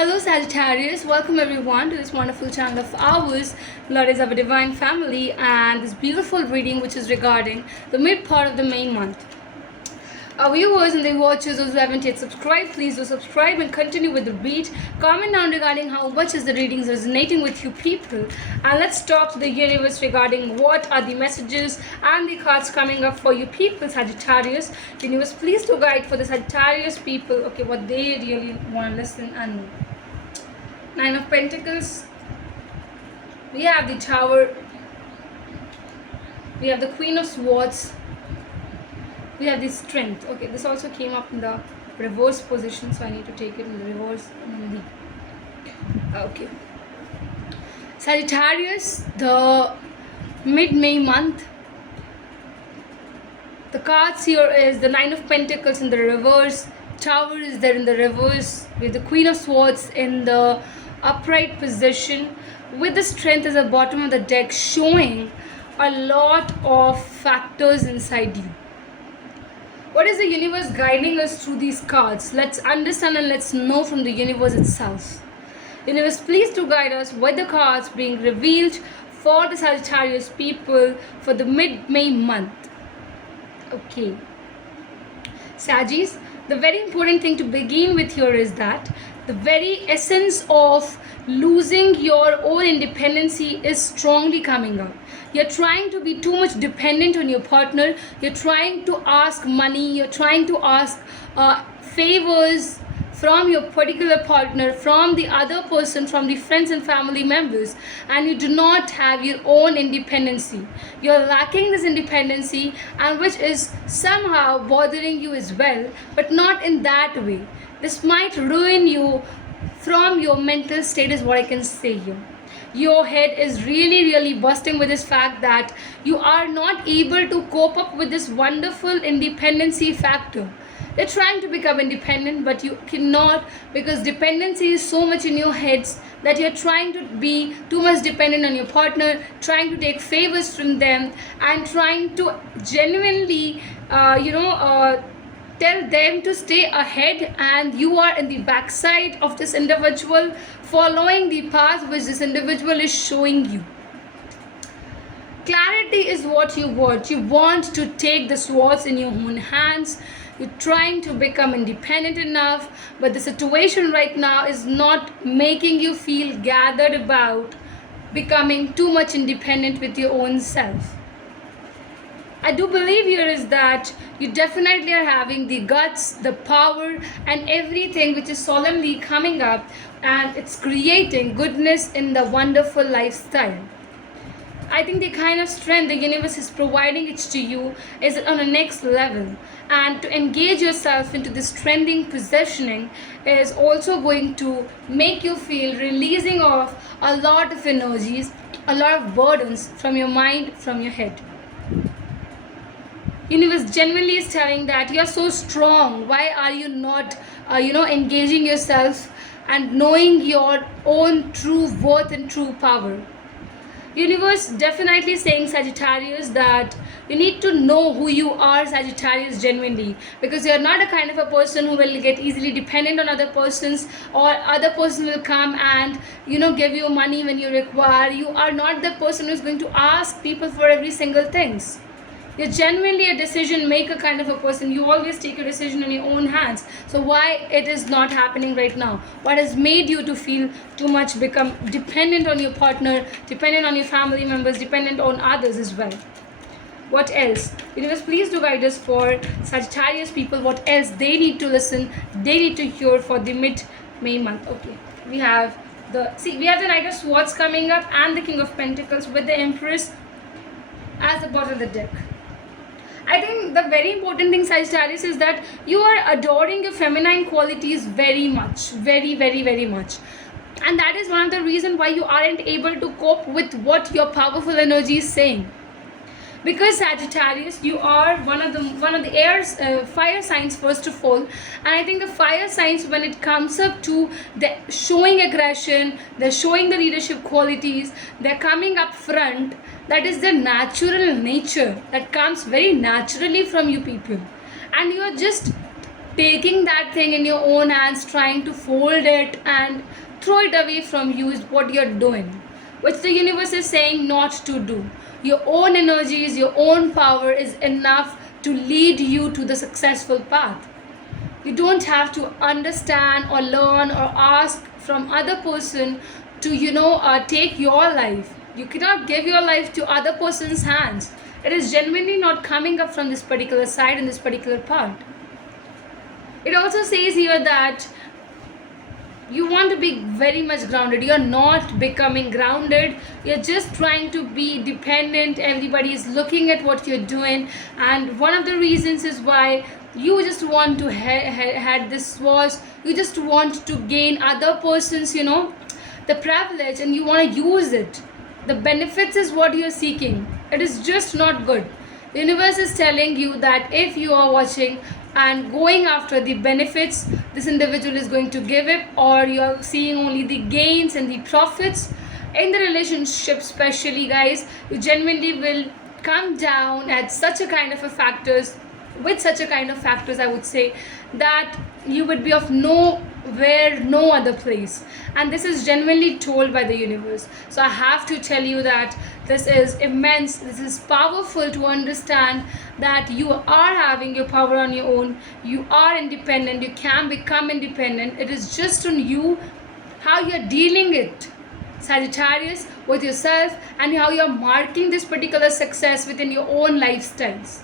Hello Sagittarius, welcome everyone to this wonderful channel of ours. Lord is our divine family, and this beautiful reading which is regarding the mid part of the May month. Our viewers and the watchers, those who haven't yet subscribed, please do subscribe and continue with the read. Comment down regarding how much is the readings resonating with you people. And let's talk to the universe regarding what are the messages and the cards coming up for you people, Sagittarius. Universe, please do guide for the Sagittarius people, okay, what they really want to listen and know. Nine of Pentacles. We have the Tower. We have the Queen of Swords. We have the Strength. Okay, this also came up in the reverse position, so I need to take it in the reverse only. Okay. Sagittarius, the mid-May month. The cards here is the Nine of Pentacles in the reverse. Tower is there in the reverse, with the Queen of Swords in the upright position, with the Strength as the bottom of the deck, showing a lot of factors inside you. What is the universe guiding us through these cards? Let's understand and let's know from the universe itself. Universe, please to guide us with the cards being revealed for the Sagittarius people for the mid-May month. Okay. Sagittarius, the very important thing to begin with here is that the very essence of losing your own independency is strongly coming up. You're trying to be too much dependent on your partner. You're trying to ask money. You're trying to ask favors from your particular partner, from the other person, from the friends and family members, and you do not have your own independency. You're lacking this independency, and which is somehow bothering you as well, but not in that way. This might ruin you from your mental state is what I can say here. Your head is really bursting with this fact that you are not able to cope up with this wonderful independency factor. You're trying to become independent, but you cannot, because dependency is so much in your heads that you're trying to be too much dependent on your partner, trying to take favors from them, and trying to genuinely tell them to stay ahead, and you are in the backside of this individual, following the path which this individual is showing you. Clarity is what you want. You want to take the swords in your own hands. You're trying to become independent enough, but the situation right now is not making you feel gathered about becoming too much independent with your own self. I do believe here is that you definitely are having the guts, the power, and everything which is solemnly coming up, and it's creating goodness in the wonderful lifestyle. I think the kind of strength the universe is providing it to you is on a next level, and to engage yourself into this trending positioning is also going to make you feel releasing of a lot of energies, a lot of burdens from your mind, from your head. Universe genuinely is telling that you are so strong. Why are you not engaging yourself and knowing your own true worth and true power? Universe definitely saying, Sagittarius, that you need to know who you are, Sagittarius, genuinely, because you are not a kind of a person who will get easily dependent on other persons, or other person will come and give you money when you require. You are not the person who is going to ask people for every single things. You're genuinely a decision maker kind of a person. You always take your decision in your own hands. So why it is not happening right now? What has made you to feel too much become dependent on your partner, dependent on your family members, dependent on others as well? What else? Universe, please do guide us for Sagittarius people. What else they need to listen, they need to hear for the mid-May month. Okay, we have the Knight of Swords coming up, and the King of Pentacles with the Empress as the bottom of the deck. I think the very important thing, Sagittarius, is that you are adoring your feminine qualities very much, very much, and that is one of the reasons why you aren't able to cope with what your powerful energy is saying. Because Sagittarius, you are one of the fire signs first of all, and I think the fire signs, when it comes up to the showing aggression, they're showing the leadership qualities, they're coming up front. That is the natural nature that comes very naturally from you people, and you are just taking that thing in your own hands, trying to fold it and throw it away from you is what you're doing, which the universe is saying not to do. Your own energies, your own power is enough to lead you to the successful path. You don't have to understand or learn or ask from other person to take your life. You cannot give your life to other person's hands. It is genuinely not coming up from this particular side in this particular part. It also says here that you want to be very much grounded. You're not becoming grounded, you're just trying to be dependent. Everybody is looking at what you're doing, and one of the reasons is why you just want to had this was you just want to gain other person's the privilege, and you want to use it. The benefits is what you're seeking. It is just not good. The universe is telling you that if you are watching and going after the benefits this individual is going to give it, or you're seeing only the gains and the profits in the relationship, especially guys, you genuinely will come down at such a kind of a factors, with such a kind of factors, I would say, that you would be of nowhere, no other place. And this is genuinely told by the universe. So I have to tell you that this is immense, this is powerful to understand that you are having your power on your own. You are independent, you can become independent. It is just on you how you're dealing it, Sagittarius, with yourself, and how you're marking this particular success within your own lifestyles.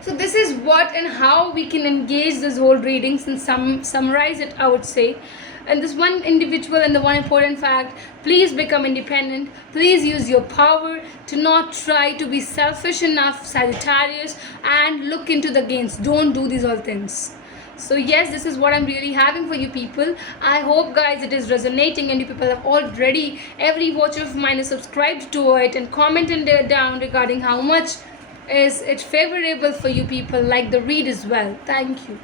So this is what and how we can engage this whole readings and summarize it, I would say. And this one individual and the one important fact: please become independent. Please use your power. To not try to be selfish enough, Sagittarius, and look into the gains. Don't do these all things. So yes, this is what I'm really having for you people. I hope guys it is resonating, and you people have already, every watcher of mine is subscribed to it and commented down regarding how much is it favorable for you people, like the read as well. Thank you.